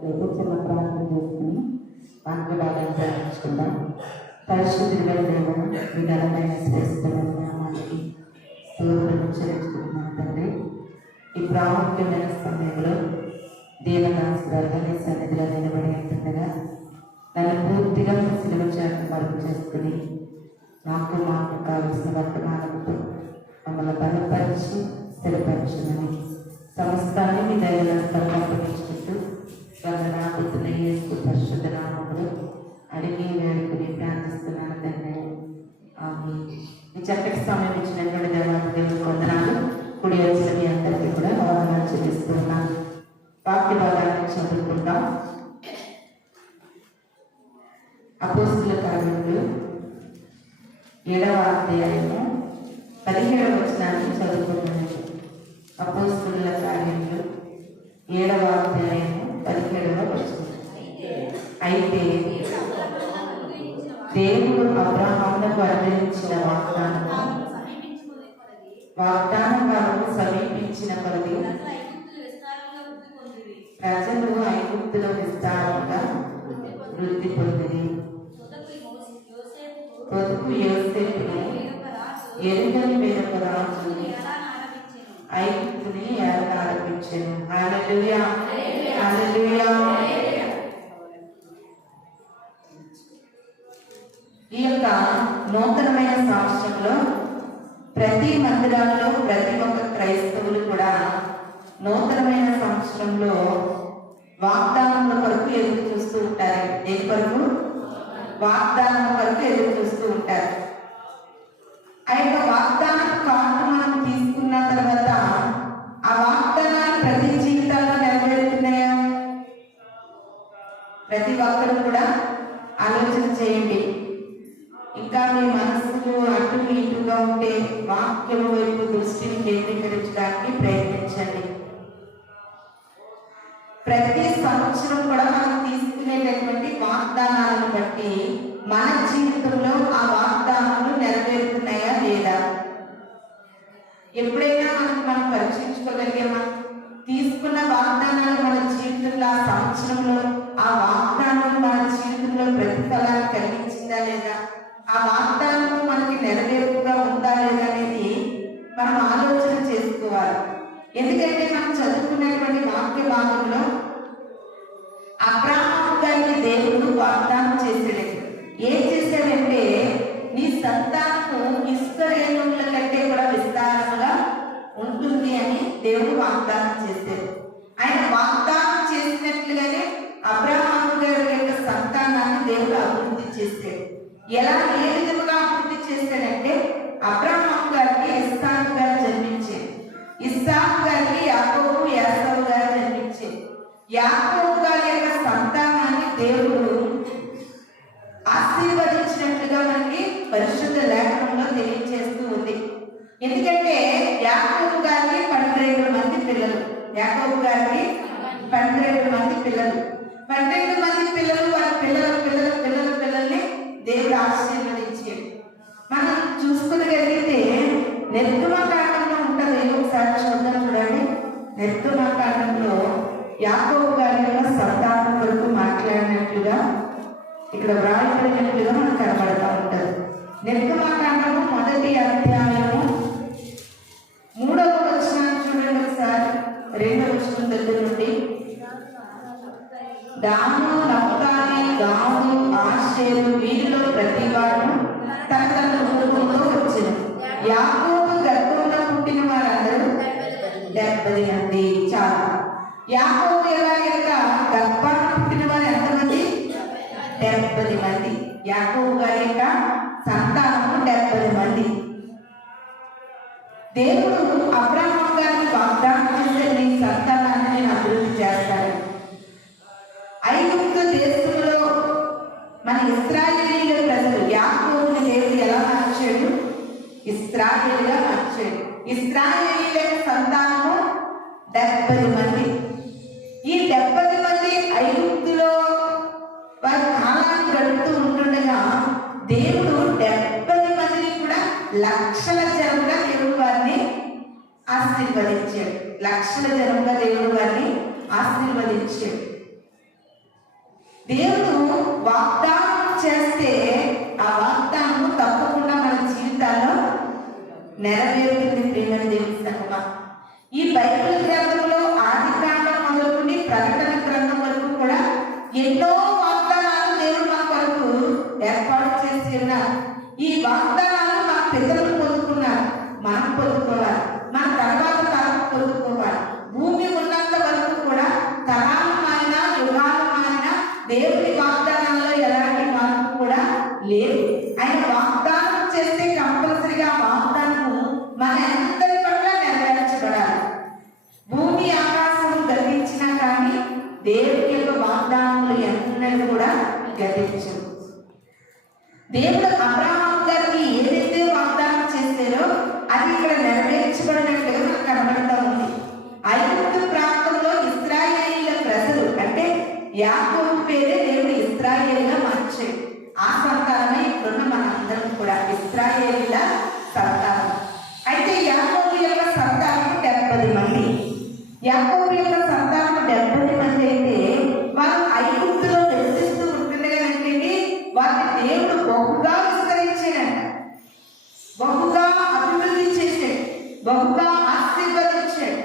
చిన్న ప్రార్థన చేసుకుని వాక్య భాగాన్ని ప్రారంభించుకుందాం. పరిశుద్ధుడైన దేవా, మీ ఘనమైన శ్రేష్టమైన నామానికి స్తోత్రం చెల్లించుకుంటున్నాను తండ్రి. ఈ ప్రాముఖ్యమైన సమయంలో దేవదాసు గారు నీ సన్నిధిలో నిలబడి ఉంటుండగా నన్ను పూర్తిగా సిలువ చేత మరుగు చేసుకుని మాకు కావలసిన వర్తమానంతో మమ్మల్ని బలపరిచి స్థిరపరచమని సమస్తాన్ని మీ దైవ సమర్పించుకుంటూ వందనాపుతున్న యేసు పరిశుద్ధ నామములో అడిగి వేడుకుని ప్రార్థిస్తున్నాను తండ్రి. ఆమేన్. ఈ చక్కటి సమయం ఇచ్చినటువంటి దేవాలయ దేవుని వందనాలు. కుడి వచ్చిన మీ అందరికీ కూడా వందనాలు చెల్లిస్తున్నాను. వాక్య భాగాన్ని చదువుకుంటాం. అపోస్తలుల కార్యములు 7వ అధ్యాయము 17వ వచనాన్ని చదువుకుంటున్నాను. అపోస్తలుల కార్యములు 7వ అధ్యాయము 17వ వచనం. అయితే దేవుడు అబ్రహామునకు అనుగ్రహించిన వాగ్దానం సమీపించిన కొలది ప్రజలు ఐగుప్తులో విస్తారంగా వృద్ధి పొందింది. పొదుపు యోసేపుని ఎరుగని వేరొక రాజుని ఐగుప్తుని ఏలనారంభించెను. హల్లెలూయా, హల్లెలూయా. ఈ యొక్క నూతనమైన సంవత్సరంలో ప్రతి మందిరాల్లో ప్రతి ఒక్క క్రైస్తవులు కూడా నూతనమైన సంవత్సరంలో వాగ్దానముల కొరకు ఎదురు చూస్తూ ఉంటారు. దేని కొరకు? వాగ్దానం కొరకు ఎదురు చూస్తూ ఉంటారు. ఆ యొక్క వాగ్దానం కార్డు మనం తీసుకున్న తర్వాత ఆ వాగ్దానాలు ప్రతి జీవితాల్లో నెరవేరుతున్నాయా? ప్రతి ఒక్కరు కూడా ఆలోచన చేయండి. ఇంకా మీ మనసుకు అటు ఇటుగా ఉంటే వాక్యం వైపు దృష్టిని కేంద్రీకరించడానికి ప్రయత్నించండి. ప్రతి సంవత్సరం కూడా మనం తీసుకునేటటువంటి వాగ్దానాలను బట్టి మన జీవితంలో ఆ వాగ్దానాలు నెరవేరుతున్నాయా లేదా? ఎప్పుడైనా మనం పరీక్షించుకోగలిగామా? తీసుకున్న వాగ్దానాలు మన జీవితంలో ఆ సంవత్సరంలో ఆ వాగ్దానం మన జీవితంలో ప్రతిఫలాన్ని కలిగించిందా లేదా? ఆ వాగ్దానం మనకి నెరవేరుగా ఉందా లేదా అనేది మనం ఆలోచన చేసుకోవాలి. ఎందుకంటే మనం చదువుకున్నటువంటి వాక్య భాగంలో అబ్రహాము గారికి దేవుడు వాగ్దానం చేశాడు. ఏం చేశాడంటే, నీ సంతానము ఇసుక రేణువుల కంటే కూడా విస్తారంగా ఉంటుంది అని దేవుడు వాగ్దానం చేశాడు. ఆయన వాగ్దానం చేసినట్లుగానే అబ్రహాము గారి యొక్క సంతానాన్ని దేవుడు అభివృద్ధి చేశాడు. ఏ విధంగా అభివృద్ధి చేశాడంటే, అబ్రహాము గారికి ఇస్సాకు గారు జన్మించారు. ఇస్సాకు గారికి యాకోబు ఏసావు గారు జన్మించారు. యాకోబు గారి యొక్క సంతానాన్ని దేవుడు ఆశీర్వదించినట్లుగా మనకి పరిశుద్ధ లేఖనంలో తెలియజేస్తూ ఉంది. ఎందుకంటే యాకోబు గారికి 12 మంది పిల్లలు. యాకోబు గారికి 12 మంది పిల్లలు. 12 మంది పిల్లలు వారి పిల్లల్ని దేవుడు ఆశీర్వదించాడు. మనం చూసుకునగలిగితే నిర్గమకాండంలో ఉంటుంది. ఒకసారి చూద్దాం, చూడండి. నిర్గమకాండంలో యాకోబు గారి యొక్క సంతానం కొరకు మాట్లాడినట్లుగా ఇక్కడ వ్రాయబడినట్లుగా మనకు కనబడతా ఉంటుంది. నిర్గమకాండము 1వ అధ్యాయము 3వ వచనాన్ని చూడండి ఒకసారి. 2వ వచనం దగ్గర నుండి, దాను, నఫ్తాలి, గాదు, ఆషేరు వీరిలో ప్రతివాడు తన కుటుంబంతో వచ్చెను. యాకోబు గర్భంలో పుట్టిన వారందరూ 70 మంది. చాలు. యాకోబు యొక్క గర్భాన పుట్టిన వారు ఎంతమంది? 70 మంది. యాకోబు గారి యొక్క సంతానము 70 మంది. దేవుడు అబ్రహాము గారిని వాగ్దానం చేసే నీ సంతానాన్ని నేను అభివృద్ధి చేస్తాను. ఐగుప్తు దేశంలో మన ఇశ్రాయేలీయుల ప్రజలు యాకోబుని దేవుడు ఎలా మార్చాడు? ఇశ్రాయేలుగా మార్చాడు. ఇశ్రాయేలీయుల సంతానము 70 మంది. ఈ 70 మంది ఐగుప్తులో వారి కాలాన్ని గడుపుతూ ఉంటుండగా దేవుడు 70 మందిని కూడా లక్షల జనంగా దేవుడు వారిని ఆశీర్వదించాడు. లక్షల జనంగా దేవుడు వారిని ఆశీర్వదించాడు. చేస్తే ఆ వాగ్దానం తప్పకుండా మన జీవితాల్లో నెరవేరుతుంది. ప్రియమైన దేవుని సంగమా, ఈ బైబిల్ గ్రంథంలో ఆదికాండం మొదలుకొని ప్రకటన గ్రంథం వరకు కూడా ఎన్నో వాగ్దానాలు దేవుడు మన కొరకు ఏర్పాటు చేసి ఉన్నారు. ఈ వాగ్దానాలు మన పిల్లలు పొందుకున్నారు, మనం పొందుకోవాలి, మన తర్వాత తరం పొందుకోవాలి. భూమి ఉన్నంత వరకు కూడా తరాలమైన యుగాలమైన దేవుని వాగ్దానాల్లో ఎలాంటి మార్పు కూడా లేదు. ఆయన వాగ్దానం చేస్తే కంపల్సరిగా వాగ్దానము మన అందరి పట్ల నెరవేర్చబడాలి. భూమి ఆకాశము గతించినా కానీ దేవుని యొక్క వాగ్దానములు ఎన్నడూ కూడా గతించవు. దేవుడు అబ్రహాం గారికి ఏదైతే వాగ్దానం చేశారో అది ఇక్కడ నెరవేర్చబడినట్లుగా మనకు కనబడతా ఉంది. ఐగుప్తు ప్రాంతంలో ఇశ్రాయేలీల ప్రజలు, అంటే యాకోబు పేరే దేవుడు ఇశ్రాయేలీగా మార్చాడు. ఆ సంతానమే ఇప్పుడున్న మనందరం కూడా ఇశ్రాయేలీల సంతానం. అయితే యాకోబు యొక్క సంతానం 70 మంది. యాకోబు యొక్క సంతానం 70 మంది అయితే వారు ఐగుప్తులో నివసిస్తూ ఉంటుండగానంటే వారిని దేవుడు బహుగా విస్తరించాడంట, బహుగా అభివృద్ధి చేశాడు, బహుగా ఆశీర్వదించాడు.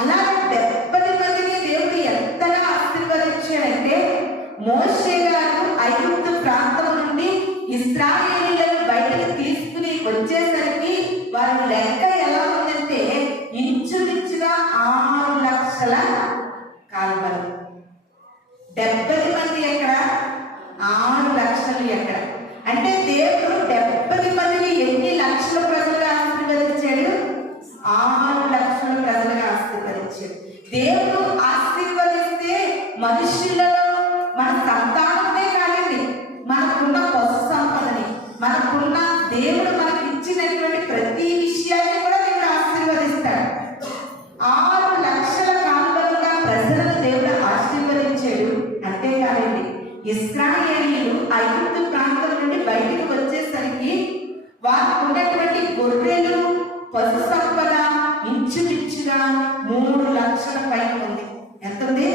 అలాగే 70 మందిని దేవుడు ఎంతగా ఆశీర్వదించాడంటే మోషే గారు ఐగుప్తు ప్రాంతం నుండి ఇశ్రాయేలీయులను బయటకు తీసుకుని వచ్చేసరికి వారి లెక్క ఎలా ఉందంటే ఇంచుమించుగా 6 లక్షల కాల్వలు. 70 మంది ఎక్కడ, 6 లక్షలు ఎక్కడ? అంటే దేవుడు 70 మందిని ఎన్ని లక్షల ప్రజలుగా ఆశీర్వదించాడు? 6 లక్షల ప్రజలుగా ఆశీర్వదించాడు. దేవుడు ఆశీర్వదిస్తే మనుషులలో మన సంతానమే కాదండి, మనకున్న పశు సంపదని, మనకున్న దేవుడు మనకి ఇచ్చినటువంటి ప్రతి విషయాన్ని కూడా దేవుడు ఆశీర్వదిస్తాడు. 6 లక్షల కాలువలుగా ప్రజలను దేవుడు ఆశీర్వదించాడు. అంతేకాదండి, ఇశ్రాయేలీయులు ఐగుప్తు ప్రాంతం నుండి బయటకు వచ్చేసరికి వారికి ఉన్నటువంటి గొర్రెలు పశు సంపద ఇంచుమించుగా 3 లక్షల పైన ఉంది. ఎంత ఉంది?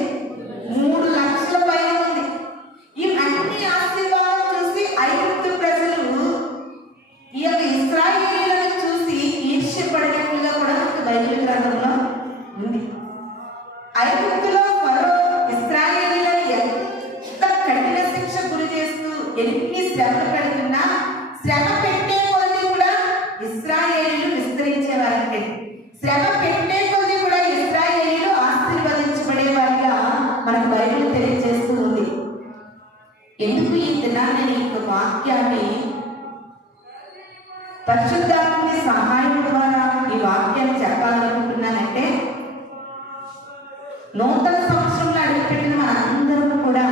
3 లక్షల పైన ఉంది. ఇవన్నీ ఆశీర్వాదం చూసి ఐగుప్తు ప్రజలు ఈ యొక్క ఇశ్రాయేలీయులను చూసి ఈర్ష్యపడినట్లుగా కూడా మనకు బైబిల్ గ్రంథంలో ఉంది. ఐగుప్తులో ఫరో ఇశ్రాయేలీయులను ఎంత కఠిన శిక్ష గురి చేస్తూ ఎన్ని శ్రమలు పెడుతున్నా శ్రమ పెట్టే కొద్ది కూడా ఇశ్రాయేలీయులు విస్తరించేవారంటే, శ్రమ పెట్టే కొద్ది కూడా ఇశ్రాయేలీయులు ఆశీర్వదించబడేవారిగా మనకు బైబిల్ తెలియజేస్తూ ఉంది. ఎందుకు ఈ దినాన్ని నేను ఈ వాక్యాన్ని పరిశుద్ధాత్మని సహాయం ద్వారా ఈ వాక్యాన్ని చెప్పాలనుకుంటున్నానంటే, నూతన సంవత్సరంలో అడుగుపెట్టిన మనందరం కూడా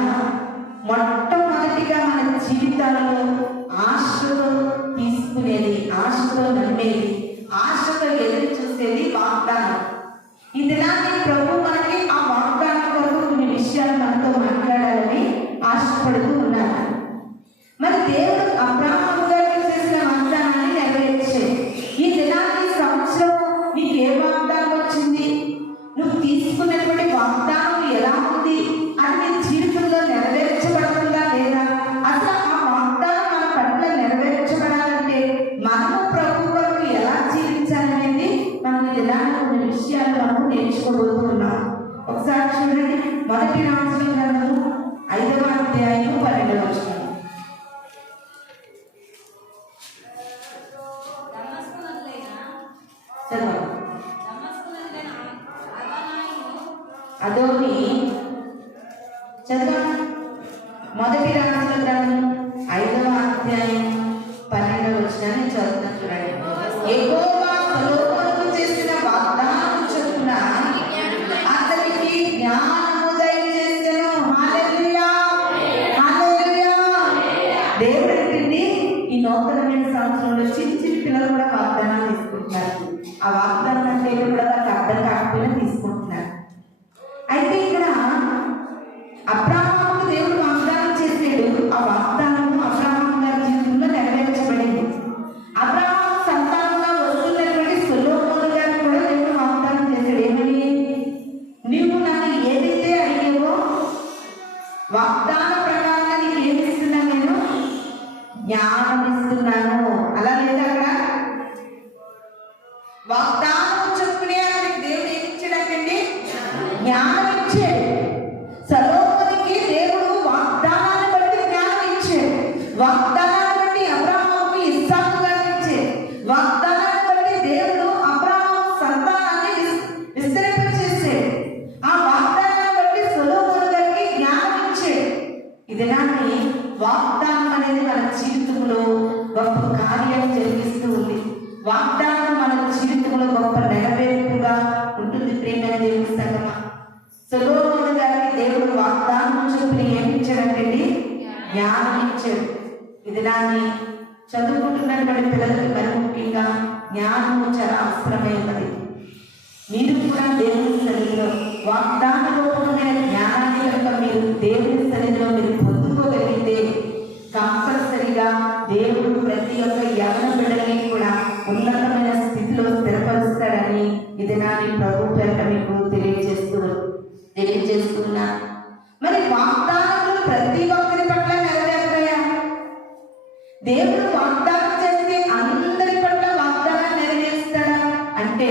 మొట్టమొదటిగా మన జీవితాలలో ఆశతో తీసుకునేది, ఆశతో నమ్మేది, ఆశతో ఎదురు చూసేది వాగ్దానం. ఈ దినాన్ని ప్రభు మనకి ఆ వాగ్దానం కొరకు కొన్ని విషయాలు మనతో మాట్లాడాలని ఆశపడుతూ ఉన్నారు. మరి దేవుడు అబ్రహాం గారికి చేసిన వాగ్దానాన్ని నెరవేర్చాడు. ఈ దినాన్ని సంవత్సరం నీకు ఏ వాగ్దానం వచ్చింది, నువ్వు తీసుకున్నటువంటి వాగ్దానం ఎలా ఉంది, అది నీ జీవితంలో నెరవేర్చబడుతుందా లేదా, అసలు ఆ వాగ్దానం మన పట్ల నెరవేర్చబడాలంటే మనము ప్రభు కొరకు ఎలా జీవించాలనేది మనం ఈ దినాన్ని కొన్ని విషయాలు మనము నేర్చుకోబోతున్నాం. ఒకసారి చూడండి, మొదటి రాజుల గ్రంథము 5వ అధ్యాయం 12వ వచనం. అదోని చదవండి. మొదటి రాజుల గ్రంథం 5వ అధ్యాయం 12వ వచనాన్ని చదువుతాను చూడండి. యెహోవా సొలొమోనుకు చేసిన వాగ్దానం చొప్పున అతనికి జ్ఞానము దయచేసెను. హల్లెలూయా, హల్లెలూయా. దేవుడు ఏంటండి, ఈ నూతనమైన సంవత్సరంలో చిన్న పిల్లలు కూడా వాగ్దానాలు తీసుకుంటున్నారు. ఆ వాగ్దానం అంటే కూడా వాళ్ళకి అర్థం కాకపోయినా తీసుకుంటున్నారు. అయితే ఇక్కడ అబ్రహాముకు దేవుడు వాగ్దానం చేసాడు. ఆ వాగ్దానము అబ్రహాం గారి జీవితంలో నెరవేర్చబడింది. అబ్రహాం సంతానంగా వస్తున్నటువంటి సొలొమోను గారికి కూడా దేవుడు వాగ్దానం చేశాడు. ఏమని? నీవు నన్ను ఏదైతే అడిగావో వాగ్దాన ప్రకారంగా నీకు ఏమి ఇస్తున్నా జ్ఞానం ఇస్తున్నాను. అలా లేదా అక్కడ వాగ్దానం చెప్పుకునే అతనికి దేవుడు ఏమి ఇచ్చాడంటే జ్ఞానం ఇచ్చాడు. సొలొమోనుకి దేవుడు వాగ్దానాన్ని బట్టి జ్ఞానం ఇచ్చాడు. వాగ్దానాన్ని బట్టి అబ్రాహాముకు ఇస్సాకు గారిని ఇచ్చాడు. వాగ్దానాన్ని బట్టి దేవుడు అబ్రాహాము సంతానాన్ని విస్తరింపచేసాడు. ఆ వాగ్దానాన్ని బట్టి సొలొమోను గారికి జ్ఞానం ఇచ్చాడు. ఇది నాని వాగ్దానం అనేది మన జీవితంలో గొప్ప కార్యం జరిగిస్తూ ఉంది. వాగ్దానం మన జీవితంలో గొప్ప నెరవేర్పుగా ఉంటుంది. ప్రియమైన దేవుని సంగమా, సొలొమోను గారికి దేవుడు వాగ్దానం చొప్పున ఏమి ఇచ్చాడంటే జ్ఞానం ఇచ్చాడు. ఇది దాన్ని చదువుకుంటున్నటువంటి పిల్లలకి మరి ముఖ్యంగా జ్ఞానము చాలా అవసరమైనది. మీరు కూడా దేవుని సన్నిధిలో వాగ్దాన రూపమైన జ్ఞానాన్ని కనుక మీరు దేవుని సన్నిధిలో మీరు పొందుకోగలిగితే కంపల్సరిగా దేవుడు ప్రతి ఒక్క యవన బిడ్డని కూడా ఉన్నతమైన స్థితిలో స్థిరపరుస్తాడని ఇది నా ప్రభు పేరిట మీకు తెలియజేస్తున్నా. మరి వాగ్దానాలు ప్రతి ఒక్కరి పట్ల నెరవేరుతాయా? దేవుడు వాగ్దానం చేస్తే అందరి పట్ల వాగ్దానం నెరవేరుస్తాడా అంటే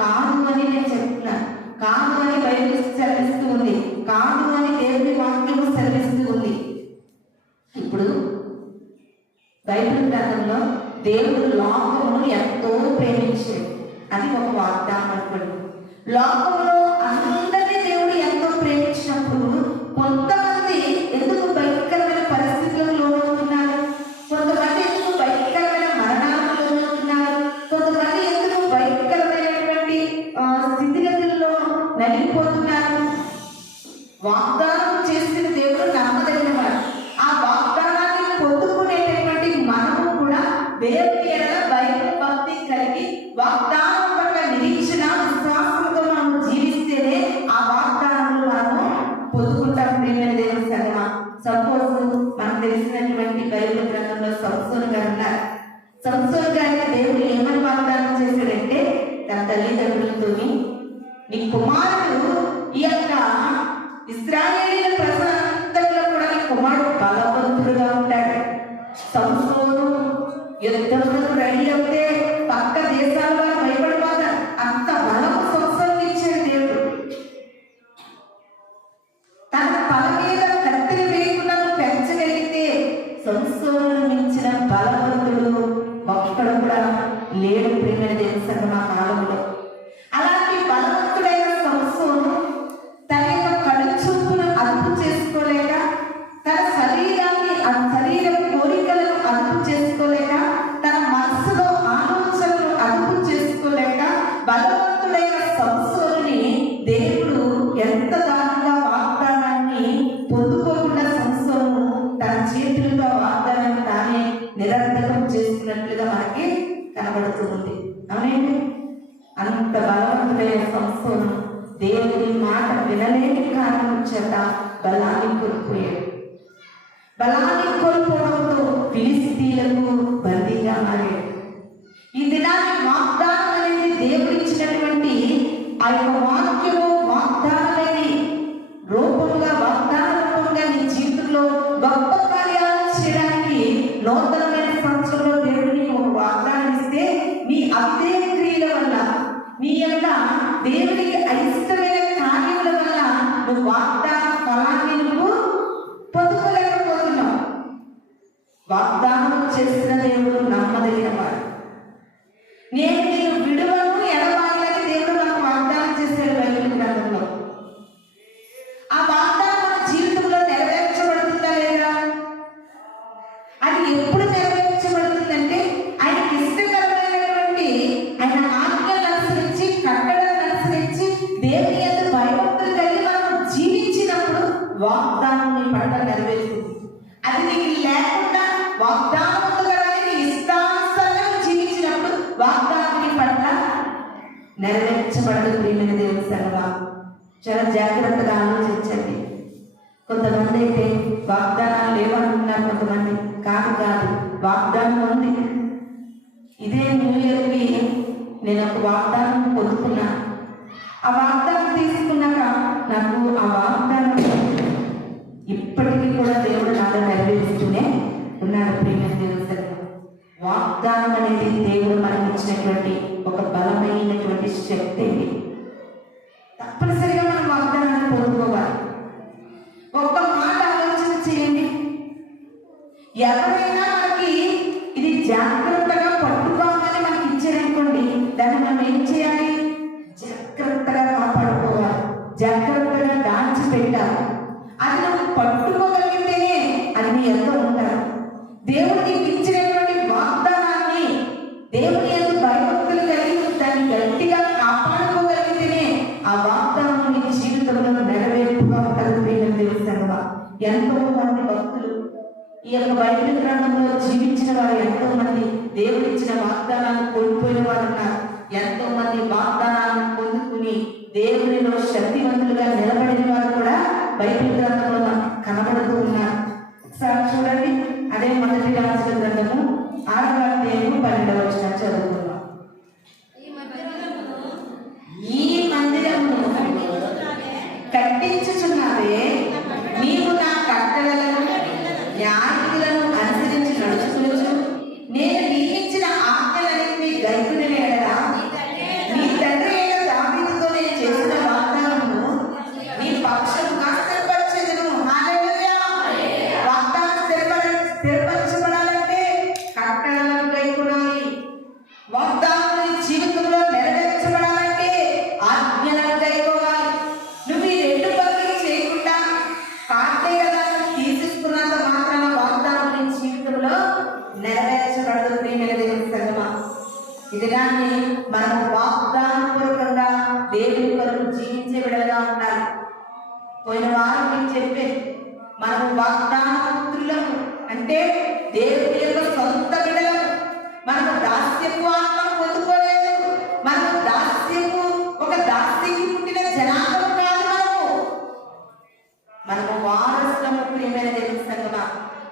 కాదు అని నేను చెప్తున్నాను. కాదు అని బైబిల్ సెలవిస్తూ ఉంది. కాదు అని దేవుని వాక్యము సెలవిస్తూ ఉంది. ఇప్పుడు బైబిల్ గ్రంథంలో దేవుడు లోకమును ఎంతో ప్రేమించాడు. అది ఒక వాగ్దానం అనుకోండి. లోకంలో అందరినీ దేవుడు ఎంతో ప్రేమించినప్పుడు కొంతమంది ఎందుకు భయంకరమైన పరిస్థితులకు లోనవుతున్నారు, కొంతమంది ఎందుకు భయంకరమైన మరణాలకు లోనవుతున్నారు, కొంతమంది ఎందుకు భయంకరమైనటువంటి స్థితిగతుల్లో నలిగిపోతున్నారు. వాగ్దానం చేసిన దేవుడు నమ్మదగిన వాడు. ఆ వాగ్దానాన్ని పొందుకునేటటువంటి మనము కూడా దేవుని ఎడల భయం భక్తి కలిగి వాగ్దానం పట్ల నిరీక్షణ విశ్వాసంతో మనం జీవిస్తేనే ఆ వాగ్దానాలు మనము పొందుకుంటాం. ప్రియమైన దేవుని సంగమా, సపోజ్ మనకు తెలిసినటువంటి బైబిల్ గ్రంథంలో సంసోను గారు ఉన్నారు. సంసోను గారికి దేవుడు ఏమని వాగ్దానం చేశాడంటే తన తల్లిదండ్రులతోని నీ కుమారుడు ఈ యొక్క ఇశ్రాయేలీయుల ప్రజలందరిలో కూడా నీ కుమారుడు బలవంతుడుగా ఉంటాడు. సంసోను యుద్ధంలో రెడీ అవుతే పక్క దేశాల వారు భయపడిపోతారు. అంత బలము సంసోనుకి ఇచ్చాడు దేవుడు. తన తల మీద కత్తిని వేయకుండా పెంచగలిగితే సంసోను మించిన బలవంతుడు ఒక్కడు కూడా లేడు. ప్రియమైన దేవుని సంగమా, కాలంలో అలాంటి బలవంతుడైన సంసోను తన యొక్క కడుచూపును అదుపు చేసుకోలేక, తన శరీరాన్ని శరీర కోరికలను అదుపు చేసుకోలేక, తన మనసులో ఆలోచనలు అదుపు చేసుకోలేక బలవంతుడైన సంసోనుని దేవుడు ఎంత దారుణంగా వాగ్దానాన్ని పొందుకోకుండా సంసోను తన చేతులతో వాగ్దానాన్ని తానే నిరర్థకం చేసుకున్నట్లుగా మనకి కనబడుతుంది. అవునండి, అంత బలవంతుడైన సంసోను దేవుని మాట వినలేని కారణం చేత బలాన్ని కోల్పోయాడు. బలాన్ని కోల్పోవడంతో ఫిలిస్తీయులకు బందీగా మారాడు. ఈ దినాన్ని వాగ్దానం అనేది దేవుడు ఇచ్చినటువంటి ఆ యొక్క వాక్యము వాగ్దానమని రూపంగా వాగ్దాన రూపంగా నీ జీవితంలో గొప్ప కార్యాలు చేయడానికి నూతనమైన సంవత్సరంలో దేవుడు నీకు ఒక వాగ్దానం ఇస్తే నీ అవిధేయ క్రియల వల్ల, నీ యొక్క దేవునికి అయిష్టమైన కార్యముల వల్ల నువ్వు వాగ్దాన ఫలాన్ని నువ్వు పొందుకోలేకపోతున్నావు. వాగ్దానం చేసిన దేవుడు నమ్మదగిన వాడు. నేను నేను విడువను ఎడబాయని దేవుడు నాకు వాగ్దానం చేశాడు బైబిల్ గ్రంథంలో. ఆ వాగ్దానం మన జీవితంలో నెరవేర్చబడుతుందా లేదా? అది ఎప్పుడు నెరవేర్చబడుతుందంటే ఆయనకి ఇష్టకరమైనటువంటి ఆయన ఆజ్ఞలను అనుసరించి, కట్టడలను అనుసరించి, దేవుని యందు భయభక్తులు కలిగి మనం జీవించినప్పుడు వాగ్దానం నీ పట్ల నెరవేరుతుంది. అది నీకు లేకుండా వాగ్దానం ఉంది కదా నీ ఇష్టానుసారంగా జీవించినప్పుడు వాగ్దానం నీ పట్ల నెరవేర్చబడదు. ప్రియమైన దేవుని సంగమా, చాలా జాగ్రత్తగా ఆలోచించండి. కొంతమంది అయితే వాగ్దానాలు లేవనుకున్నారు, కొంతమంది కాదు వాగ్దానం ఉంది. ఇదే న్యూ ఇయర్కి నేను ఒక వాగ్దానం పొందుకున్నాను. ఆ వాగ్దానం తీసుకున్నాక నాకు ఆ వాగ్దానం ఇప్పటికీ కూడా దేవుడు నాలో నెరవేరుస్తూనే ఉన్నాడు. ప్రియమైన దేవుని శక్తి. తప్పనిసరిగా మనం వాగ్దానాన్ని పొందుకోవాలి. ఒక్క మాట ఆలోచన చేయండి. ఎవరైనా మనకి ఇది జాగ్రత్తగా పట్టుకోమని మనకి ఇచ్చారనుకోండి, దాన్ని మనం ఏం చేయాలి? జాగ్రత్తగా కాపాడుకోవాలి, జాగ్రత్తగా దాచిపెట్టాలి. అది నువ్వు పట్టుకోగలిగితేనే అది నీ ఎంతో ఉంటారు. దేవుడు నీకు ఇచ్చినటువంటి వాగ్దానాన్ని దేవుని ఎందు భయభక్తులు కలిగి దాన్ని గట్టిగా కాపాడుకోగలిగితేనే ఆ వాగ్దానం నీ జీవితంలో నెరవేర్పుగా ఉంటుంది. తెలుసా, ఎంతో మంది భక్తులు ఈ యొక్క బైబిల్ గ్రంథంలో జీవించిన వారు ఎంతో మంది దేవుడు ఇచ్చిన వాగ్దానాన్ని కోల్పోయిన వారు ఉన్నారు. ఎంతో మంది వాగ్దానాలను పొందుకుని దేవునిలో శక్తివంతులుగా నిలబడిన వారు కూడా బైబిల్ గ్రంథంలో మనకు కనబడుతూ ఉన్నారు. ఒకసారి చూడండి, అదే మొదటి రాజుల గ్రంథము 6వ అధ్యాయము 12వ వచనం చదువుకుందాం. ఈ మందిరమును కట్టించుచున్నావే, నీవు నా కట్టడలను న్యాయములను అనుసరించి నడుచుకొనుచు నేను నియమించిన ఆజ్ఞలన్నిటినీ గైకొనిన యెడల నీ తండ్రి అయిన దావీదుతో నేను చేసిన వాగ్దానమును నీ పక్షముగా స్థిరపరచెదను. హల్లెలూయా. వాగ్దానం స్థిరపరచబడాలంటే కట్టడలను గైకొనాలి. వాగ్దానం నీ జీవితంలో నెరవేర్చబడాలంటే ఆజ్ఞలను గైకోవాలి. నువ్వు ఈ రెండు పనులు చేయకుండా కార్తీకదాన్ని తీసేసుకున్నంత మాత్రాన వాగ్దానం నీ జీవితంలో నెరవేర్చబడదు. ప్రియమైన దేవుని సంగమా, ఇది దాన్ని మనం వాగ్దానపూర్వకంగా దేవుని కొరకు జీవించే విడగా ఉండాలి. పోయిన వారం మీకు చెప్పేది, మనం వాగ్దాన పుత్రులము అంటే దేవుని యొక్క సొంత బిడ్డలము. మనము దాస్యపు ఆత్మను పొందుకోలేదు. మనము దాస్యపు ఒక దాస్యకి పుట్టిన జనాంగం కాదు. మనము వారసులము. ప్రియమైన దేవుని సంగమా,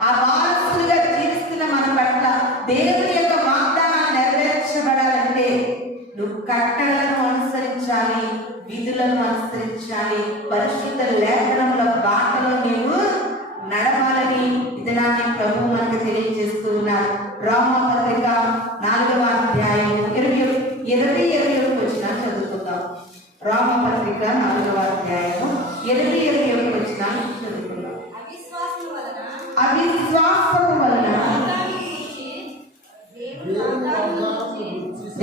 ఆ వారసులుగా జీవిస్తున్న మన పట్ల దేవుని యొక్క వాగ్దానాలు నెరవేర్చబడాలంటే నువ్వు కట్టడలను అనుసరించాలి, విధులను అనుసరించాలి, పరిశుద్ధ లేఖనముల బాటలో నీవు నడవాలని ఇదనాన్ని ప్రభు మనకు తెలియజేస్తూ ఉన్నారు. రోమాపత్రిక 4వ అధ్యాయం 20-21 వచనం చదువుకుందాం. రోమాపత్రిక 4వ అధ్యాయం 20-21 వచనం చదువుకుందాం. అవిశ్వాసము వలన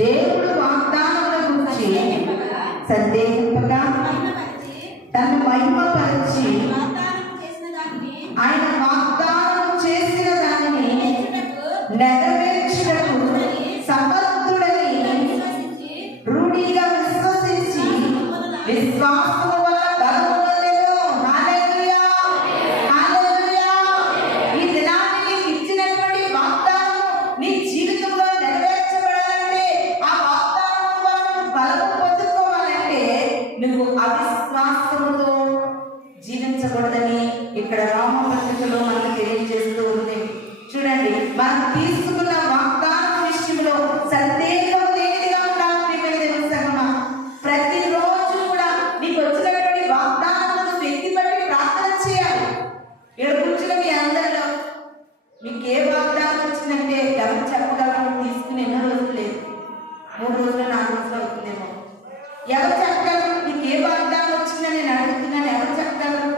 దేవుడు వాగ్దానముల గురించి సందేహింపగా తను మహిమపరిచి ఆయన వాగ్దానం చేసిన దానిని నెరవేర్చుటకు సమర్థుడని రూఢిగా విశ్వసించి విశ్వాసము వల్ల బలము పొందెను. హల్లెలూయా. హల్లెలూయా. ఈ దినాన్ని నీకు ఇచ్చినటువంటి వాగ్దానం నీ జీవితంలో నెరవేర్చబడాలంటే, ఆ వాగ్దానం వల్ల బలము పొందుకోవాలంటే నువ్వు అవిశ్వాసముతో జీవించకూడదని ఇక్కడ రోమపత్రికలో మనకు తెలియజేస్తూ ఉంది. చూడండి, మనం తీసుకున్న వాగ్దానం విషయంలో సందేహం లేనిదిగా ఉండాలి. ప్రియమైన దేవుని సంగమా, ప్రతిరోజు కూడా నీకు వచ్చినటువంటి వాగ్దానాలను వ్యక్తి బట్టి ప్రార్థన చేయాలి. ఇక్కడ కూర్చున్న మీ అందరిలో మీకు ఏ వాగ్దానం వచ్చిందంటే ఎవరు చెప్పగలరు? తీసుకుని ఎన్నో రోజులు లేదు, 3 రోజులు 4 రోజులు అవుతుందేమో. ఎవరు చెప్పగలరు? మీకు ఏ వాగ్దానం వచ్చిందని నేను అడుగుతున్నాను, ఎవరు చెప్పగలరు?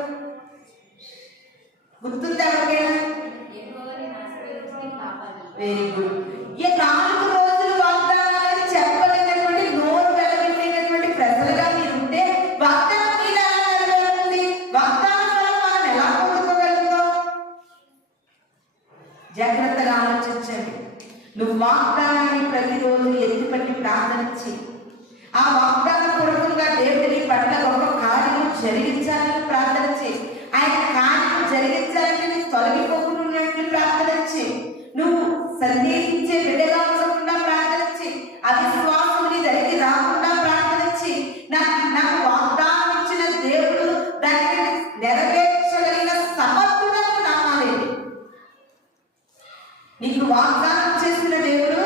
గుర్తుందా ఎవరికైనా? Very good. ఈ 4 రోజులు వాగ్దానాలని చెప్పలేనటువంటి, నోరు వెలగలేనటువంటి ప్రజలుగా మీరు ఉంటే వాగ్దానం మీలా నెరవేరుతుంది. వాగ్దానం వల్ల మనం ఎలా పొందుకోగలుగుతాం? జాగ్రత్తగా ఆలోచించండి. నువ్వు వాగ్దానాన్ని ప్రతిరోజు ఎత్తిపట్టి ప్రార్థన చేయి. ఆ వాగ్దాన పూర్వకంగా దేవుడి పట్ల ఒక కార్యం జరిగించాలని ప్రార్థన చేయి. ఆయన కార్యం జరిగించాలని నువ్వు తొలగిపోకుండా ప్రార్థన చేయి. నువ్వు సందేహించే బిడ్డగా ఉండకుండా ప్రార్థన చేయి. అవిశ్వాసం నీ దగ్గరికి రాకుండా ప్రార్థన చేయి. నాకు వాగ్దానం ఇచ్చిన దేవుడు దాన్ని నెరవేర్చగలిగిన సమర్థుడని నమ్మాలి. నీకు వాగ్దానం చేసిన దేవుడు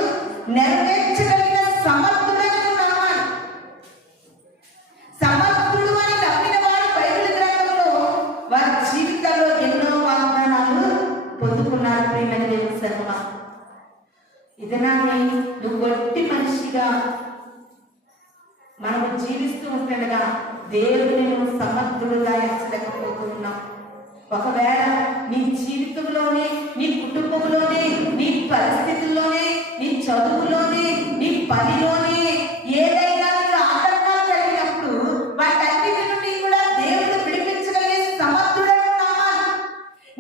నెరవేర్చగలిగిన సమర్థుడని నమ్మాలి. సమర్థుడు అని నమ్మిన వారు బైబిల్ గ్రంథంలో వారి జీవితాల్లో ఎన్నో వాగ్దానాలు పొందుకున్నారు. ప్రియమైన దేవుని సంగమా, ఇదనాన్ని నువ్వు వట్టి మనిషిగా మనము జీవిస్తూ ఉంటుండగా దేవుని సమర్థుడుగా ఎంచలేకపోతున్నాం. ఒకవేళ నీ జీవితంలోనే, నీ కుటుంబంలోనే, నీ పరిస్థితుల్లోనే, నీ చదువులోనే, నీ పనిలోనే ఏదైనా ఆటంకాలు కలిగినప్పుడు వాటన్నిటి నుండి కూడా దేవుడు విడిపించగలిగే సమర్థుడని నమ్మాలి.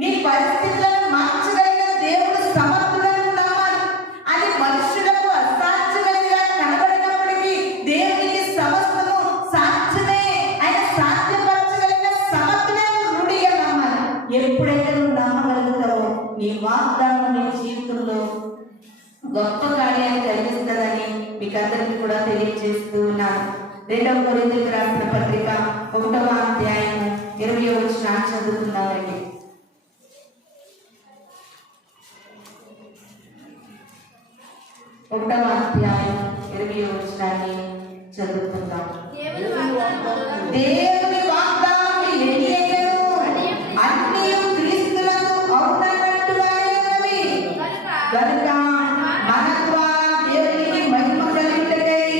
నీ పరిస్థితులను మార్చగలిగిన దేవుడు సమర్థుడని నమ్మాలి. అది మనుషులకు అసాధ్యమైనదిగా కనబడినప్పటికీ దేవునికి సమస్తము సాధ్యమే. ఆయన సాధ్యపరచగలిగిన సమర్థుడని రూఢిగా నమ్మాలి. ఎప్పుడైతే నువ్వు నమ్మగలుగుతావో నీ వాగ్దానం నీ జీవితంలో గొప్ప కార్యాన్ని కలిగిస్తుందని మీకు అందరికీ కూడా తెలియజేస్తూ ఉన్నాను. 2వ కొరింథీయులకు రాసిన పత్రిక 1వ అధ్యాయము 20వ వచనాన్ని చదువుతున్నామండి. 1వ అధ్యాయం 20వ వచనాన్ని చదువుతున్నాం. దేవుని వాగ్దానము ఎన్నియను అన్నియు క్రీస్తునందు అవునన్నట్టుగానే గనుక మన ద్వారా దేవునికి మహిమ కలుగుటకై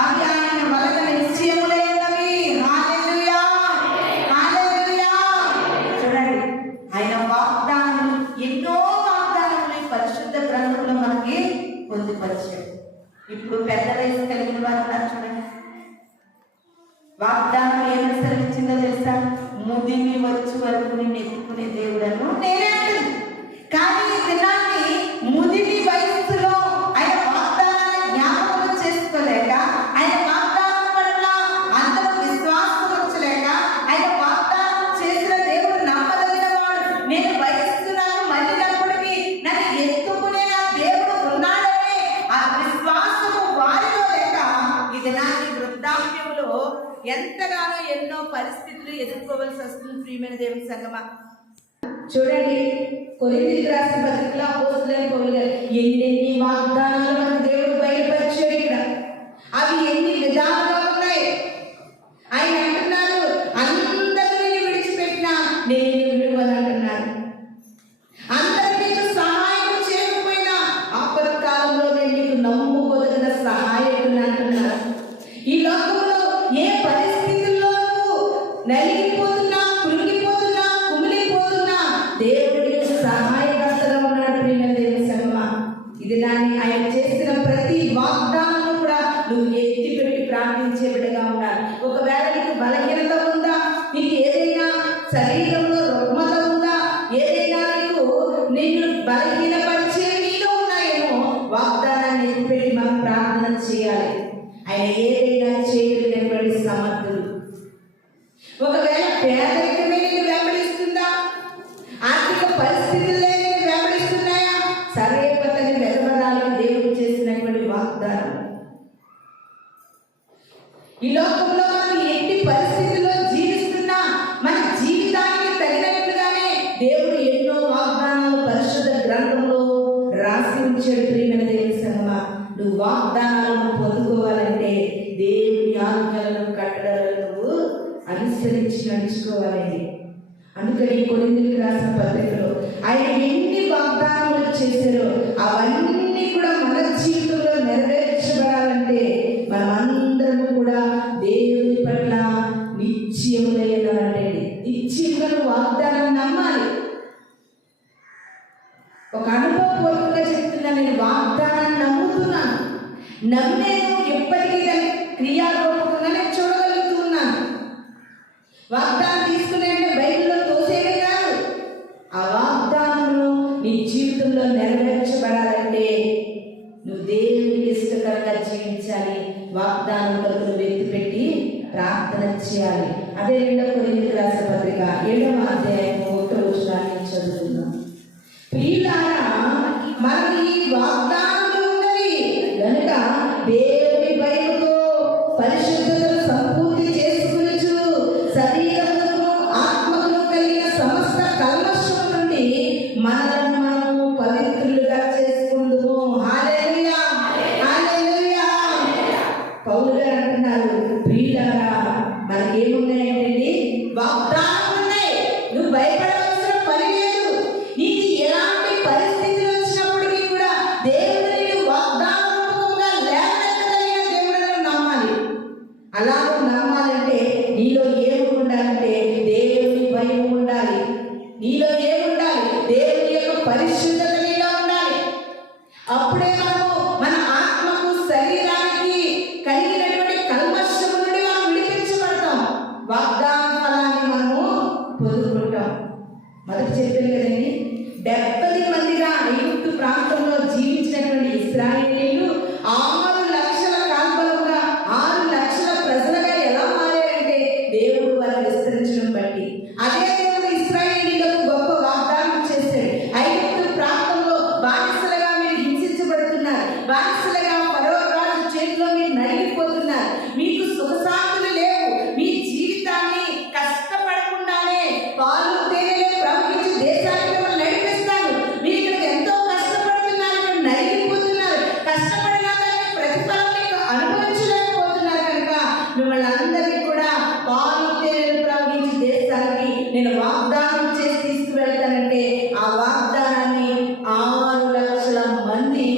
అవి ఆయన వలన నిశ్చయములైనవి. హల్లెలూయా, హల్లెలూయా. చూడండి, ఆయన వాగ్దానములు, ఎన్నో వాగ్దానములు ఈ పరిశుద్ధ గ్రంథంలో మనకి పొందుపరిచాడు. ఇప్పుడు పెద్ద వయసు కలిగిన వారు ఉన్నారు చూడండి. వాగ్దానం ఏమి సెలవిచ్చిందో తెలుసా? ముదిమి వచ్చి వరకు నిన్ను ఎత్తుకునే దేవుడను నేనే అంటుంది. కానీ ఈ దినాన్ని ముదిమి వయస్సులో ఆయన వాగ్దానాన్ని జ్ఞాపకం చేసుకోలేక, ఆయన వాగ్దానం పట్ల అందరూ విశ్వాసం ఉంచలేక, ఆయన వాగ్దానం చేసిన దేవుడు నమ్మదగిన వాడు, నేను వయస్సున్నాను మళ్ళినప్పటికీ నన్ను ఎత్తుకునే నా దేవుడు ఉన్నాడనే ఆ విశ్వాసము వారిలో లేక ఈ దినాన్ని వృద్ధాప్యంలో ఎంతగానో ఎన్నో పరిస్థితులు ఎదుర్కోవలసి వస్తుంది. ప్రియమైన దేవుని సంగమా, చూడండి, కొరింథీయులకు రాసిన పత్రికలో అపోస్తలుడైన పౌలు గారు ఎన్ని వాగ్దానాలు మనకు దేవుడు బయలుపరిచాడు. ఇక్కడ అవి ఎన్ని విధాలుగా ఉన్నాయి. ఆయన అంటున్నారు, అందరినీ విడిచిపెట్టినా నేను విడువను అంటున్నాడు. అందరూ నీకు సహాయం చేయకపోయినా ఆపత్కాలంలో నేను నీకు నమ్ముకోదగిన సహాయకుని అంటున్నారు. ఈ లోకంలో ఏ పరిస్థితుల్లో నువ్వు నలిగిపోతున్నా, కృంగిపోతున్నా, కుమిలిపోతున్నా దేవుడికి సహాయకర్తగా ఉన్నాడు. ప్రియమైన దేవుని సంగమా, ఇది దాన్ని ఆయన చేసిన ప్రతి వాగ్దానం కూడా నువ్వు ఎత్తి పెట్టి ప్రార్థించే బిడ్డగా ఉండాలి. ఒకవేళ నీకు బలహీనత ఉందా, నీకు ఏదైనా శరీరంలో రుగ్మత ఉందా, ఏదైనా నిన్ను బలహీనపరిచే నీలో ఉన్నాయేమో వాగ్దానాన్ని ఎత్తి పెట్టి మనం ప్రార్థన చేయాలి. ఆయన ఏదైనా చేయగలిగినటువంటి సమర్థుడు. ఒకవేళ పేదరికమే నిన్ను వెంబడిస్తుందా, ఆర్థిక పరిస్థితులే నిన్ను వెంబడిస్తున్నాయా, సరైపతని వెలవరాలకు దేవుడు చేసినటువంటి వాగ్దానం. ఈ లోకంలో మనం ఎట్టి పరిస్థితుల్లో జీవిస్తున్నా మన జీవితానికి తగినట్లుగానే దేవుడు ఎన్నో వాగ్దానాలు పరిశుద్ధ గ్రంథంలో రాసి ఉంచాడు. ప్రియమైన దేవుని సంగమా, నువ్వు వాగ్దానాలను పొందుకోవాలంటే దేవుని ఆజ్ఞలను, కట్టడలను నువ్వు అనుసరించి నడుచుకోవాలండి. అందుకని కొరింథీయులకు రాసిన పత్రికలో ఆయన ఎన్ని వాగ్దానాలు చేశారో అవన్నీ కూడా మన జీవితంలో నెరవేర్చబడాలంటే మనమందరము కూడా దేవుని పట్ల నిశ్చయములైనారండి. నిశ్చయంగా వాగ్దానాన్ని నమ్మాలి. ఒక అనుభవపూర్వకంగా చెప్తున్నా, నేను వాగ్దానాన్ని నమ్ముతున్నాను, నమ్మేను, ఎప్పటికీ దాన్ని క్రియారూపకంగానే చూడగలుగుతున్నాను. వాగ్దానం తీసుకునే బైబిల్లో తోసేదే కాదు, ఆ వాగ్దానము నీ జీవితంలో నెరవేర్చబడాలంటే నువ్వు దేవునికి ఇష్టకరంగా జీవించాలి. వాగ్దానం కొరకు నువ్వు ఎత్తిపెట్టి ప్రార్థన చేయాలి. అదే 2వ కొరింథీయులకు రాసిన పత్రిక 7వ అధ్యాయం 1వ వచనాన్ని చదువుతున్నాం. ప్రియులారా, మనం ఈ వాగ్దానములు ఉన్నవి కనుక దేవుని భయముతో పరిశుద్ధతను సంపూర్తి చేసుకొనుచు శరీరమును ఆత్మను కలిగిన సమస్త కల్మషం నుండి మనలను మనము పవిత్రులుగా చేసుకుందుము. హల్లెలూయా, హల్లెలూయా. పౌలు గారు అంటున్నారు, ప్రియులారా, మనకేమున్నాయండి? వాగ్దానాలు ఉన్నాయి. నువ్వు భయపడవలసిన పని లేదు. నీకు ఎలాంటి పరిస్థితులు వచ్చినప్పటికీ కూడా దేవుడిని వాగ్దానముగా లేవనెత్తగలిగిన దేవుడని నమ్మాలి. ఉంటాం. మొదటి చెప్పాను కదండి, 70 మందిగా ఐగుప్తు ప్రాంతంలో జీవించినటువంటి ఇశ్రాయేలీయులు 6 లక్షల కాల్బలముగా 6 లక్షల ప్రజలుగా ఎలా మారారంటే దేవుడు వారిని విస్తరించడం బట్టి. అదే దేవుడు ఇశ్రాయేలీయులకు గొప్ప వాగ్దానం చేశాడు. ఐగుప్తు ప్రాంతంలో బానిసలుగా మీరు హింసించబడుతున్నారు, బానిసలుగా ఫరో రాజు చేతిలో మీరు నలిగిపోతున్నారు, మీకు సుఖశాంతులు లేవు, మీ జీవితాన్ని కష్టపడకుండానే పాలు తేనెలు ప్రవహించి దేశానికి మిమ్మల్ని నడిపిస్తాను, మీరు ఇక్కడ ఎంతో కష్టపడుతున్నారు, మీరు నలిగిపోతున్నారు, కష్టపడిన దానికి ప్రతిఫలం మీకు అనుభవించలేకపోతున్నారు కనుక మిమ్మల్ని అందరినీ కూడా పాలు తేనెలు ప్రవహించి దేశానికి నేను వాగ్దానం చేసి తీసుకువెళ్తానంటే ఆ వాగ్దానాన్ని 6 లక్షల మంది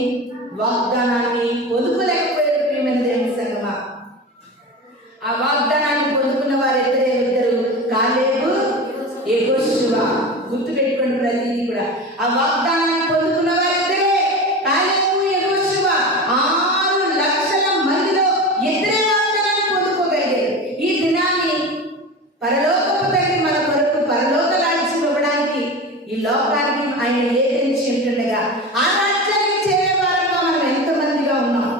వాగ్దానాన్ని పొందుకోలేకపోయారు. ప్రియమైన దేవుని సంగమా, ఆ వాగ్దానాన్ని పొందుకున్న వారు ఇద్దరు, కాలేబు, యెహోషువ. గుర్తు పెట్టుకోండి ప్రతిదీ కూడా. ఆ వాగ్దానాన్ని పొందుకున్న వారు ఇద్దరే, కాలేబు, యెహోషువ. 6 లక్షల మందిలో ఇద్దరే వాగ్దానాన్ని పొందుకోగలిగారు. ఈ దినాన్ని పరలోకపు తండ్రి మన కొరకు పరలోక రాజ్యం ఇవ్వడానికి ఈ లోకానికి ఆయన ఏదైంచి ఉంటుండగా ఆ రాజ్యానికి చేరే వారంగా మనం ఎంతమందిగా ఉన్నాం?